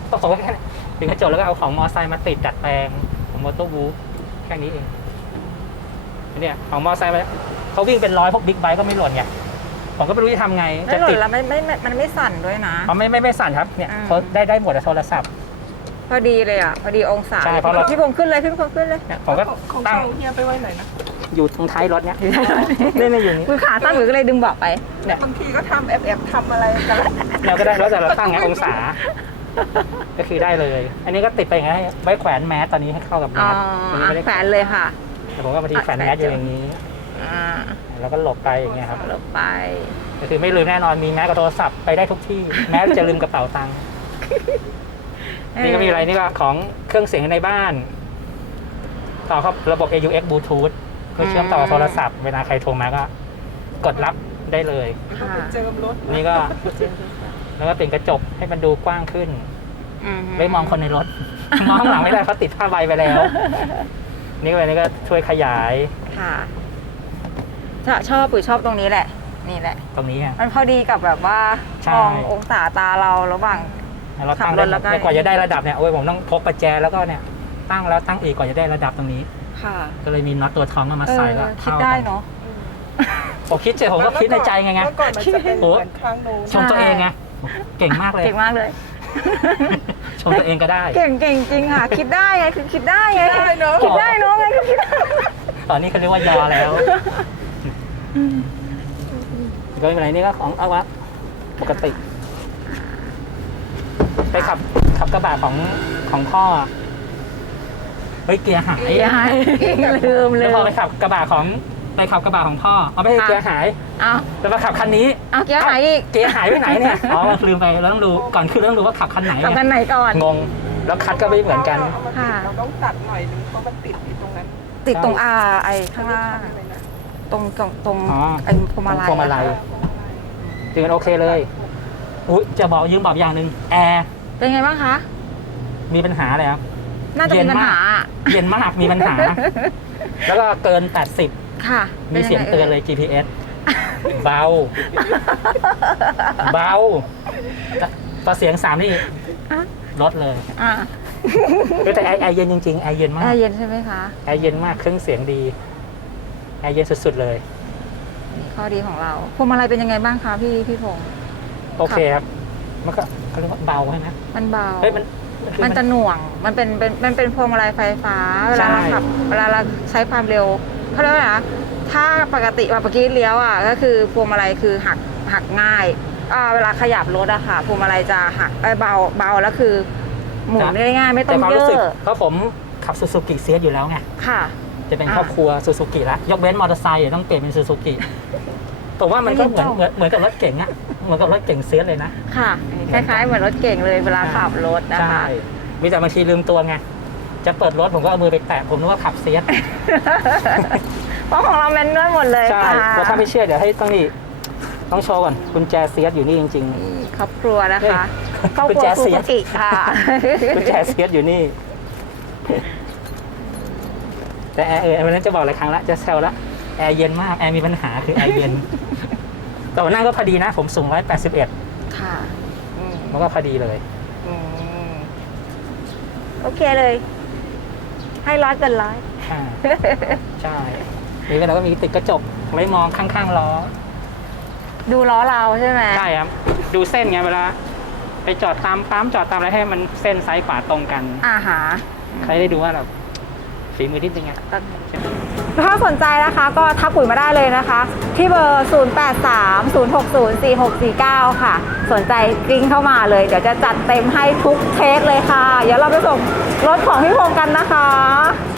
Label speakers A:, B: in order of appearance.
A: ก็ผมก็แค่ดึงกระจกแล้วก็เอาของมอไซค์มาติดดัดแปลงของมอเตอร์วูฟแค่นี้เองเนี่ยของมอไซค์เขาวิ่งเป็น100พวกบิ๊กไบค์ก็ไม่หล่นไงผมก็ไม่รู้จะทำไง
B: จะติดแล้วมันไม่สั่นด้วยนะ
A: ไม่สั่นครับเนี่ยเขาได้หมดโทรศัพท์
B: พอดีเลยอ่ะพอดีองศา
A: ใช่เพราะ
B: พี่พงขึ้นเลย
A: ผมก็ตั้ง
C: เฮียไปไว้ไหนนะ
A: อยู่ตรงท้ายรถเนี้ยนี่อยู่นี่
B: คือขาตั้งหรือก็เลยดึงเบาะไป
C: เนี่ยบางทีก็ทำแอบทำอะไรกัน
A: เราก็ได้แล้วแต่เราตั้งไงองศาก็คือได้เลยอันนี้ก็ติดไปไงไว้แขวนแมสตอนนี้ให้เข้ากับแมส
B: แขวนเลยค่ะ
A: แต่ผมก็บางทีแขวนแมสอยู่อย่างนี้แล้วก็หลบไปอย่างเงี้ยครับ
B: หลบไป
A: ก็คือไม่ลืมแน่นอนมีแมสกับโทรศัพท์ไปได้ทุกที่แม้จะลืมกระเป๋าตังค์นี่ก็มีอะไรนี่ก็ของเครื่องเสียงในบ้านต่อเข้าระบบ AUX Bluetooth เพื่อเชื่อมต่อโทรศัพท์เวลาใครโทรมาก็กดรับได้เลย
C: เจิมรถ
A: นี่ก็แล้วก็เปลี่ยนกระจกให้มันดูกว้างขึ้นไม่มองคนในรถมองข้างหลังไม่ได้เพราะติดผ้าใบไปแล้วนี่ก็ช่วยขยาย
B: ค่ะชอบปุ๋ยชอบตรงนี้แหละนี่แหละ
A: ตรงนี้
B: มันพอดีกับแบบว่ามององศาตาเราระหว่าง
A: เราตั้งแล้วกว่าจะได้ระดับเนี่ยโอ้ยผมต้องพกประแจแล้วก็เนี่ยตั้งแล้วตั้งอีกกว่าจะได้ระดับตรงนี้
B: ค่ะ
A: ก็เลยมีน็อตตัวท้องมาใส่แล้ว
B: คิดได้เนาะ
A: ผมคิดผมก็คิดในใจไง
C: โอ้
A: ชมตัวเองไงเก่งมากเลยชมตัวเองก็ได้
B: เก่งจริงค่ะคิดได้ไงคือคิดได้ไงคิดได้เนาะไงคือคิดได้
A: ตอนนี้เขาเรียกว่ายอแล้วก็ไม่เป็นไรนี่ก็ของเอาวะปกติไปขับกระบะของพ่อเฮ้ยเกียร์หาย
B: ลืมเลย
A: พอไปขับกระบะของพ่อเอาไม่ใช่เกียร์หายแล้วมาขับคันนี้
B: เกียร์หายอีก
A: เกียร์หายไปไหนเนี่ยอ๋อลืมไปเราต้องดูก่อนคือต้องดูว่าขับคันไหน
B: ก่อน
A: งงแล้วคัดก็ไม่เหมือนกัน
C: เราต้องตัดหน่อยนึงเพราะมันติดอยู่ตรงนั้น
B: ติดตรงไอข้างล่างตรงไอพวงมาลัย
A: จริงๆโอเคเลยอุ้ยจะยืมบอกอย่างหนึ่งแอร์
B: เป็นไงบ้างคะ
A: มีปัญหาเลยครับ
B: น่าจะมีปัญหา
A: เย็นมากมีปัญหาแล้วก็เกิน80
B: ค่ะ
A: มีเสียงเตือนเลย GPS เบาพอเสียง3นี่ลดเลยแต่แอร์เย็นจริงๆแอร์เย็นมาก
B: แอร์เย็นใช่ไหมคะ
A: แอร์เย็นมากเครื่องเสียงดีแอร์เย็นสุดๆเลย
B: ข้อดีของเราพวงมาลัยเป็นยังไงบ้างคะพี่พงษ์
A: โอเคครับมันก็เขาเรียกว่าเบาใช่ไหม
B: มันเบา
A: มัน
B: จะหน่วงมันเป็นพวงมาลัยไฟฟ้าเวลาเราขับเวลาเราใช้ความเร็วเขาเรียกว่าอะไรนะถ้าปกติเมื่อกี้เลี้ยวก็คือพวงมาลัยคือหักง่ายเวลาขยับรถค่ะพวงมาลัยจะหักเบาแล้วคือหมุนได้ง่ายไม่ต้องเยอะ
A: เพราะผมขับซูซูกิเซียสอยู่แล้วไง
B: ค่ะ
A: จะเป็นครอบครัวซูซูกิแล้วยกเว้นมอเตอร์ไซค์ต้องเปลี่ยนเป็นซูซูกิแต่ว่ามันก็เหมือนกับรถเก๋งอะเหมือนกับรถเก๋งเซียสเลยนะ
B: ค่ะคล้ายๆเหมือนรถเก๋งเลยเวลาขับรถนะคะ
A: ใช่มีแต่บางทีลืมตัวไงจะเปิดรถผมก็เอามือไปแตะผมนึกว่าขับเซียส
B: เพราะของเราแมนนวลหมดเลย
A: ใช่แต่ถ้าไม่เชื่อเดี๋ยวให้ต้องโชว์ก่อนกุญแจเซียสอยู่นี่จริง
B: ๆครอบครัวนะคะกุญแจเซียสค่ะ
A: กุญแจเซียสอยู่นี่แต่แอร์วันนั้นจะบอกหลายครั้งละจะแซวละแอร์เย็นมากแอร์มีปัญหาคือแอร์เย็นแต่ว่านั่งก็พอดีนะผมสูง181
B: ค่ะ
A: มันก็พอดีเลย
B: โอเคเลยให้100 เกิน
A: 100ใช่นี่เราก็มีติดกระจกไว้มองข้างๆล้อ
B: ดูล้อเราใช่ไหม
A: ใช่ครับดูเส้นไงเวลาไปจอดตามปั๊มจอดตามอะไรให้มันเส้นซ้ายขวาตรงกันใครได้ดูว่าเราฝีมือที่จริงไง
B: ถ้าสนใจนะคะก็ทักปุ๋ยมาได้เลยนะคะที่เบอร์ 0830604649 ค่ะสนใจกริ้งเข้ามาเลยเดี๋ยวจะจัดเต็มให้ทุกเทสเลยค่ะเดี๋ยวเราไปส่งรถของพี่พงษ์กันนะคะ